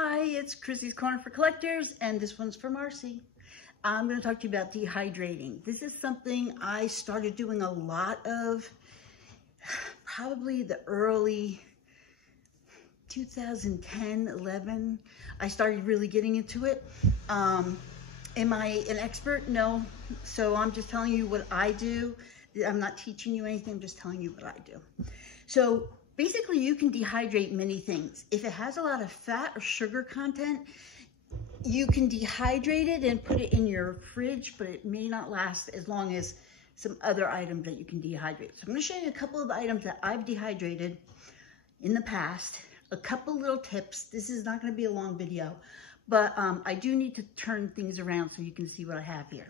Hi, it's Chrissy's Corner for Collectors, and this one's for Marcy. I'm going to talk to you about dehydrating. This is something I started doing a lot of, probably the early 2010, 11. I started really getting into it. Am I an expert? No. So I'm just telling you what I do. I'm not teaching you anything, I'm just telling you what I do. So basically, you can dehydrate many things. If it has a lot of fat or sugar content, you can dehydrate it and put it in your fridge, but it may not last as long as some other items that you can dehydrate. So I'm going to show you a couple of items that I've dehydrated in the past, a couple little tips. This is not going to be a long video, but I do need to turn things around so you can see what I have here.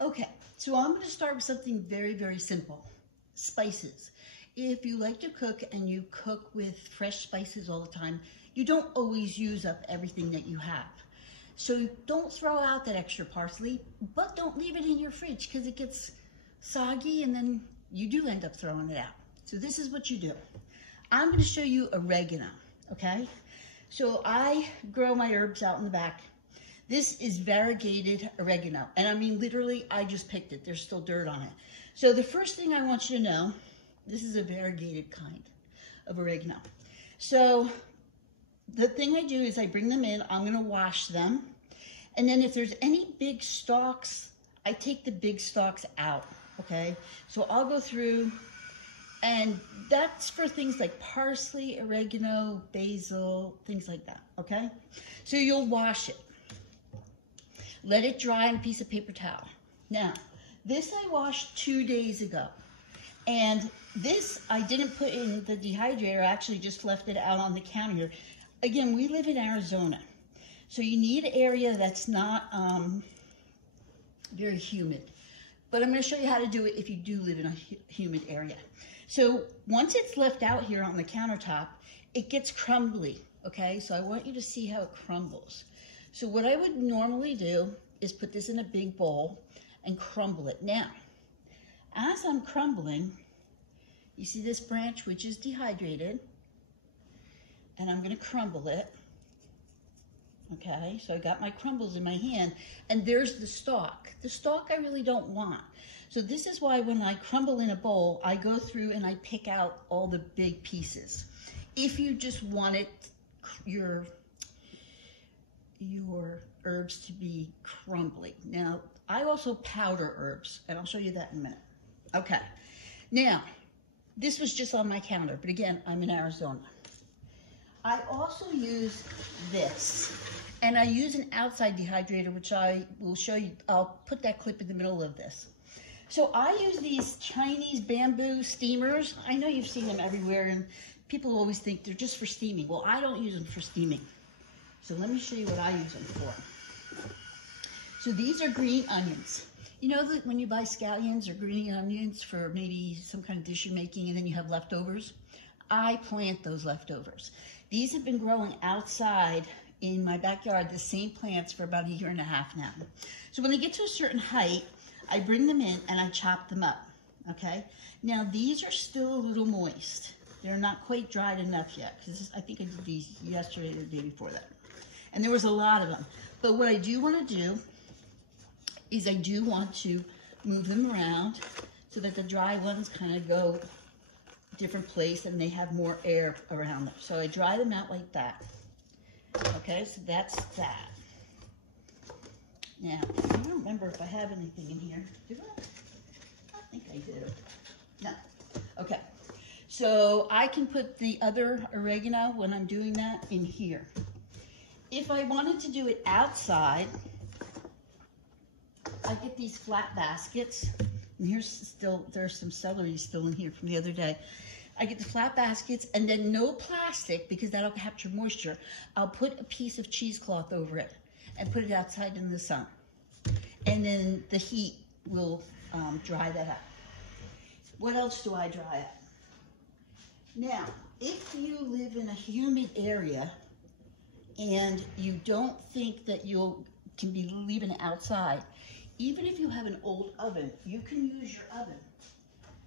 Okay, so I'm going to start with something very, very simple. Spices. If you like to cook and you cook with fresh spices all the time, you don't always use up everything that you have. So don't throw out that extra parsley, but don't leave it in your fridge because it gets soggy and then you do end up throwing it out. So this is what you do. I'm going to show you oregano, okay? So I grow my herbs out in the back. This is variegated oregano, and I mean literally I just picked it. There's still dirt on it. So the first thing I want you to know, this is a variegated kind of oregano. So the thing I do is I bring them in, I'm gonna wash them. And then if there's any big stalks, I take the big stalks out, okay? So I'll go through, and that's for things like parsley, oregano, basil, things like that, okay? So you'll wash it. Let it dry on a piece of paper towel. Now, this I washed 2 days ago. And this I didn't put in the dehydrator, I actually just left it out on the counter here. Again, we live in Arizona, so you need an area that's not very humid. But I'm going to show you how to do it if you do live in a humid area. So once it's left out here on the countertop, it gets crumbly, okay? So I want you to see how it crumbles. So what I would normally do is put this in a big bowl and crumble it. Now, as I'm crumbling, you see this branch which is dehydrated, and I'm going to crumble it. Okay, so I got my crumbles in my hand, and there's the stalk. The stalk I really don't want. So this is why when I crumble in a bowl, I go through and I pick out all the big pieces. If you just wanted your herbs to be crumbly. Now, I also powder herbs, and I'll show you that in a minute. Okay, now, this was just on my counter, but again, I'm in Arizona. I also use this, and I use an outside dehydrator, which I will show you. I'll put that clip in the middle of this. So I use these Chinese bamboo steamers. I know you've seen them everywhere, and people always think they're just for steaming. Well, I don't use them for steaming. So let me show you what I use them for. So these are green onions. You know that when you buy scallions or green onions for maybe some kind of dish you're making and then you have leftovers? I plant those leftovers. These have been growing outside in my backyard, the same plants, for about 1.5 years now. So when they get to a certain height, I bring them in and I chop them up, okay? Now these are still a little moist. They're not quite dried enough yet, because I think I did these yesterday or the day before that. And there was a lot of them. But what I do want to do is I do want to move them around so that the dry ones kind of go a different place and they have more air around them. So I dry them out like that. Okay, so that's that. Now, I don't remember if I have anything in here. Do I? I think I do. No. Okay. So I can put the other oregano, when I'm doing that, in here. If I wanted to do it outside, I get these flat baskets, and there's some celery still in here from the other day. I get the flat baskets, and then no plastic, because that'll capture moisture. I'll put a piece of cheesecloth over it and put it outside in the sun. And then the heat will dry that up. What else do I dry up? Now, if you live in a humid area and you don't think that you can be leaving it outside, even if you have an old oven, you can use your oven.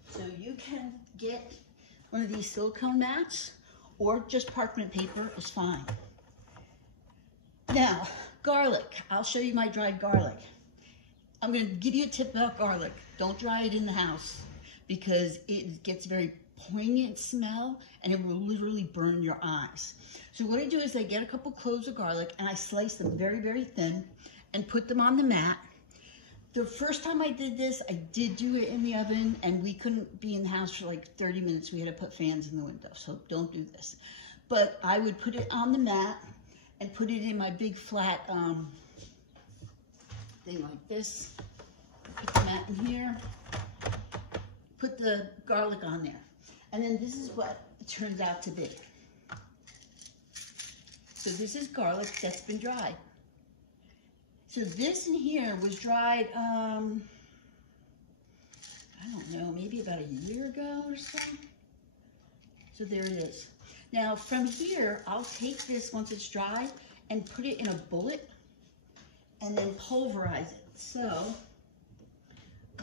So you can get one of these silicone mats, or just parchment paper is fine. Now, garlic. I'll show you my dried garlic. I'm going to give you a tip about garlic. Don't dry it in the house because it gets very poignant smell and it will literally burn your eyes. So what I do is I get a couple cloves of garlic and I slice them very, very thin and put them on the mat. The first time I did this, I did do it in the oven and we couldn't be in the house for like 30 minutes. We had to put fans in the window, so don't do this. But I would put it on the mat and put it in my big flat thing like this. Put the mat in here, put the garlic on there. And then this is what it turns out to be. So this is garlic that's been dried. So this in here was dried, I don't know, maybe about a year ago or so. So there it is. Now from here, I'll take this once it's dried and put it in a bullet and then pulverize it. So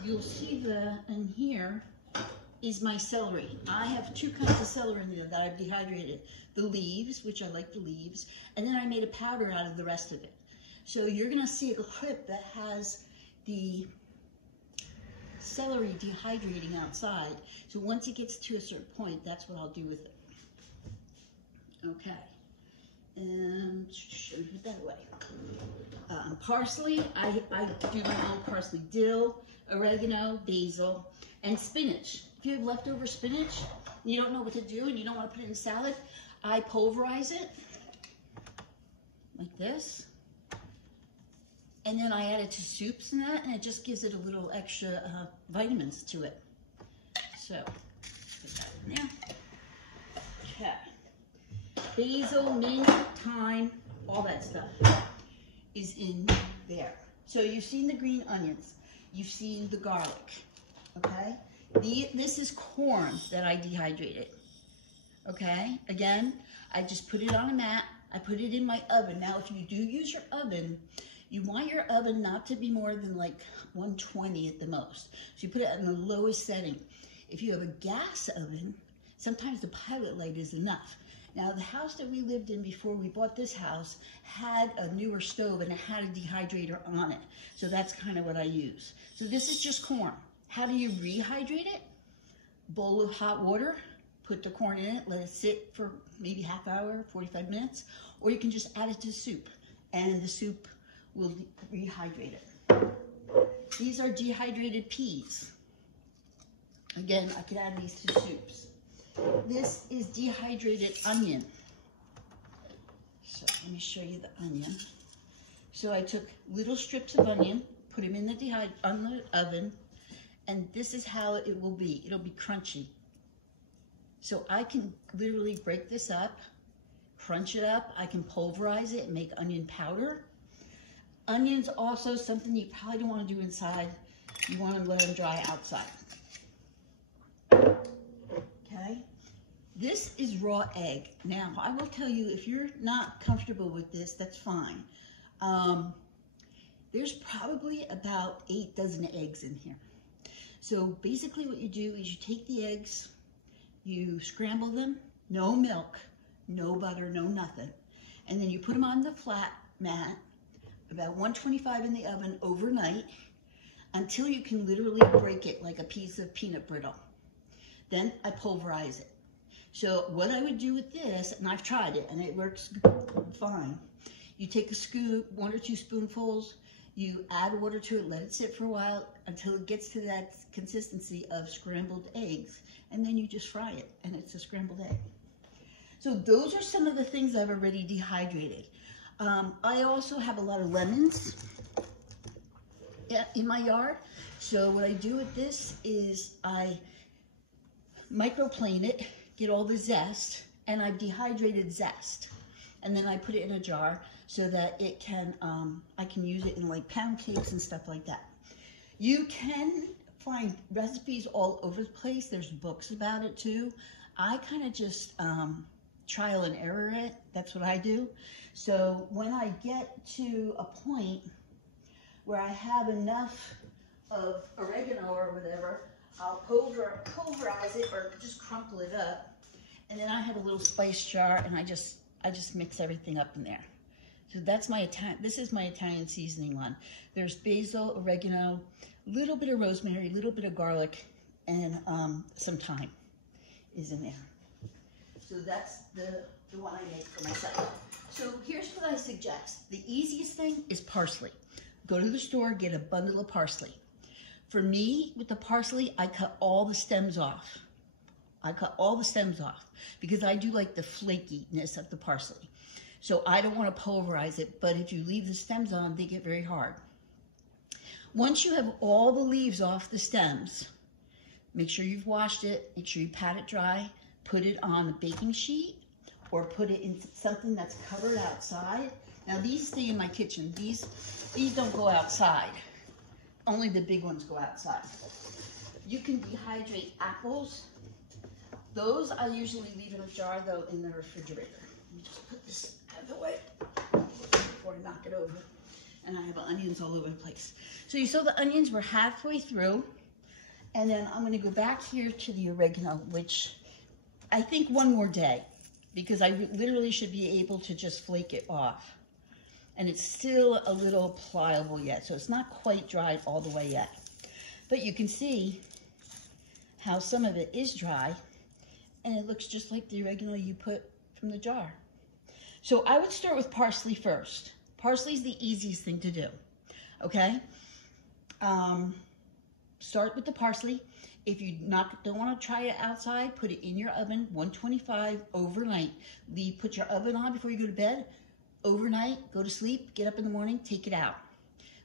you'll see in here is my celery. I have 2 kinds of celery in there that I've dehydrated. The leaves, which I like the leaves, and then I made a powder out of the rest of it. So you're gonna see a clip that has the celery dehydrating outside. So once it gets to a certain point, that's what I'll do with it. Okay, and put that away. Parsley, I do my own parsley, dill, oregano, basil, and spinach. If you have leftover spinach, and you don't know what to do and you don't want to put it in salad, I pulverize it like this. And then I add it to soups and that, and it just gives it a little extra vitamins to it. So, put that in there. Okay. Basil, mint, thyme, all that stuff is in there. So you've seen the green onions. You've seen the garlic, okay? This is corn that I dehydrated, okay? Again, I just put it on a mat. I put it in my oven. Now, if you do use your oven, you want your oven not to be more than like 120 at the most. So you put it in the lowest setting. If you have a gas oven, sometimes the pilot light is enough. Now, the house that we lived in before we bought this house had a newer stove and it had a dehydrator on it. So that's kind of what I use. So this is just corn. How do you rehydrate it? Bowl of hot water, put the corn in it, let it sit for maybe half hour, 45 minutes, or you can just add it to soup and the soup will rehydrate it. These are dehydrated peas. Again, I could add these to soups. This is dehydrated onion. So let me show you the onion. So I took little strips of onion, put them in the oven, and this is how it will be. It'll be crunchy. So I can literally break this up, crunch it up. I can pulverize it and make onion powder. Onions also something you probably don't want to do inside. You want to let them dry outside. Okay, this is raw egg. Now, I will tell you, if you're not comfortable with this, that's fine. There's probably about 8 dozen eggs in here. So basically what you do is you take the eggs, you scramble them, no milk, no butter, no nothing. And then you put them on the flat mat, about 125 in the oven overnight, until you can literally break it like a piece of peanut brittle. Then I pulverize it. So what I would do with this, and I've tried it and it works fine. You take a scoop, 1 or 2 spoonfuls, you add water to it, let it sit for a while until it gets to that consistency of scrambled eggs, and then you just fry it and it's a scrambled egg. So those are some of the things I've already dehydrated. I also have a lot of lemons in my yard. So what I do with this is I microplane it, get all the zest, and I've dehydrated zest. And then I put it in a jar so that it can, I can use it in like pound cakes and stuff like that. You can find recipes all over the place. There's books about it too. I kind of just trial and error it. That's what I do. So when I get to a point where I have enough of oregano or whatever, I'll pulverize it or just crumple it up. And then I have a little spice jar and I just mix everything up in there. So that's my this is my Italian seasoning one. There's basil, oregano, a little bit of rosemary, a little bit of garlic, and some thyme is in there. So that's the one I make for myself. So here's what I suggest. The easiest thing is parsley. Go to the store, get a bundle of parsley. For me, with the parsley, I cut all the stems off. I cut all the stems off because I do like the flakiness of the parsley. So I don't want to pulverize it, but if you leave the stems on, they get very hard. Once you have all the leaves off the stems, make sure you've washed it, make sure you pat it dry, put it on a baking sheet, or put it in something that's covered outside. Now these stay in my kitchen. These don't go outside. Only the big ones go outside. You can dehydrate apples. Those I usually leave in a jar though in the refrigerator. Let me just put this out of the way before I knock it over. And I have onions all over the place. So you saw the onions were halfway through. And then I'm gonna go back here to the oregano, which I think one more day, because I literally should be able to just flake it off. And it's still a little pliable yet, so it's not quite dried all the way yet. But you can see how some of it is dry, and it looks just like the oregano you put from the jar. So I would start with parsley first. Parsley is the easiest thing to do, okay? Start with the parsley. If you don't want to try it outside, put it in your oven, 125 overnight. Put your oven on before you go to bed. Overnight, go to sleep, get up in the morning, take it out.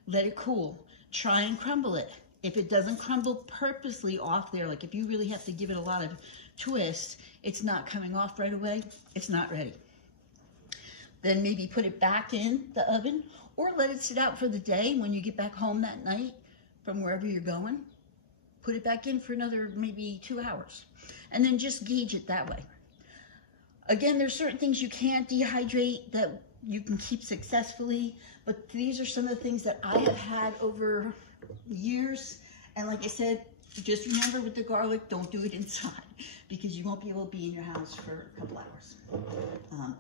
Let it cool. Try and crumble it. If it doesn't crumble purposely off there, like if you really have to give it a lot of twist, it's not coming off right away, it's not ready. Then maybe put it back in the oven or let it sit out for the day. When you get back home that night from wherever you're going, put it back in for another maybe 2 hours, and then just gauge it that way. Again, there's certain things you can't dehydrate that you can keep successfully, but these are some of the things that I have had over years. And like I said, just remember with the garlic, don't do it inside because you won't be able to be in your house for a couple hours.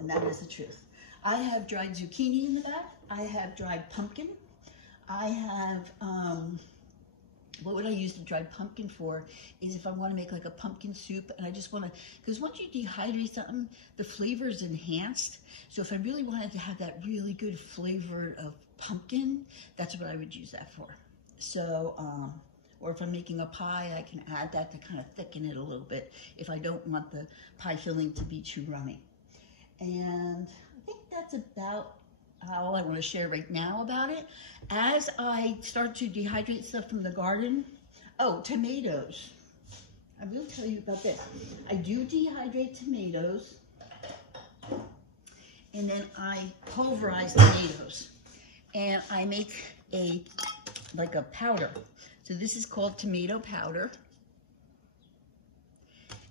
And that is the truth. I have dried zucchini in the back. I have dried pumpkin. I have, what would I use the dried pumpkin for is if I want to make like a pumpkin soup and I just want to, because once you dehydrate something, the flavor is enhanced. So if I really wanted to have that really good flavor of pumpkin, that's what I would use that for. So, or if I'm making a pie, I can add that to kind of thicken it a little bit if I don't want the pie filling to be too runny. And I think that's about all I want to share right now about it. As I start to dehydrate stuff from the garden, oh, tomatoes. I will tell you about this. I do dehydrate tomatoes, and then I pulverize tomatoes, and I make like a powder. So this is called tomato powder,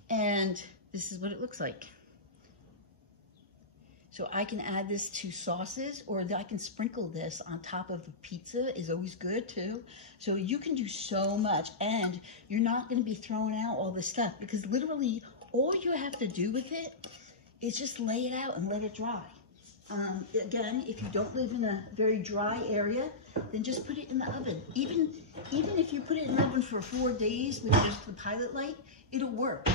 and this is what it looks like. So I can add this to sauces, or I can sprinkle this on top of a pizza, is always good too. So you can do so much, and you're not gonna be throwing out all this stuff because literally all you have to do with it is just lay it out and let it dry. Again, if you don't live in a very dry area, then just put it in the oven. Even if you put it in the oven for 4 days with just the pilot light, it'll work.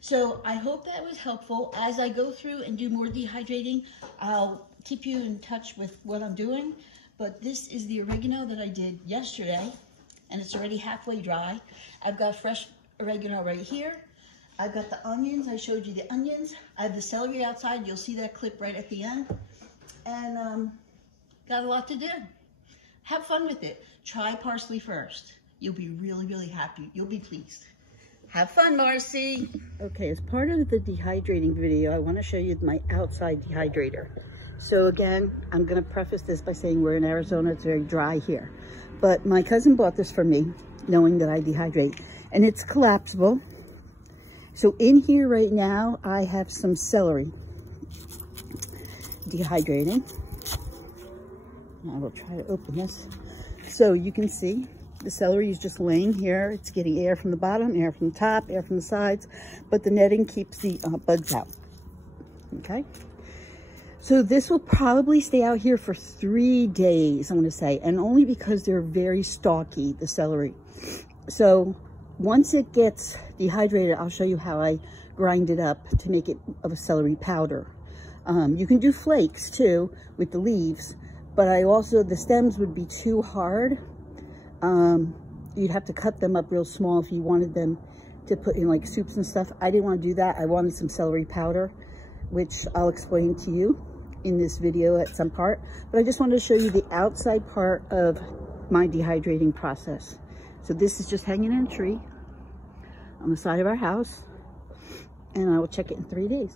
So I hope that was helpful. As I go through and do more dehydrating, I'll keep you in touch with what I'm doing. But this is the oregano that I did yesterday, and it's already halfway dry. I've got fresh oregano right here. I've got the onions. I showed you the onions. I have the celery outside. You'll see that clip right at the end. And got a lot to do. Have fun with it. Try parsley first. You'll be really, really happy. You'll be pleased. Have fun, Marcy. Okay, as part of the dehydrating video, I want to show you my outside dehydrator. So again, I'm going to preface this by saying we're in Arizona. It's very dry here. But my cousin bought this for me, knowing that I dehydrate. And it's collapsible. So in here right now, I have some celery dehydrating. I will try to open this. So you can see the celery is just laying here. It's getting air from the bottom, air from the top, air from the sides, but the netting keeps the bugs out. Okay. So this will probably stay out here for 3 days, I'm going to say, and only because they're very stalky, the celery. So once it gets dehydrated, I'll show you how I grind it up to make it of a celery powder. You can do flakes too with the leaves, but the stems would be too hard. You'd have to cut them up real small if you wanted them to put in like soups and stuff. I didn't want to do that. I wanted some celery powder, which I'll explain to you in this video at some part. But I just wanted to show you the outside part of my dehydrating process. So this is just hanging in a tree on the side of our house, and I will check it in 3 days.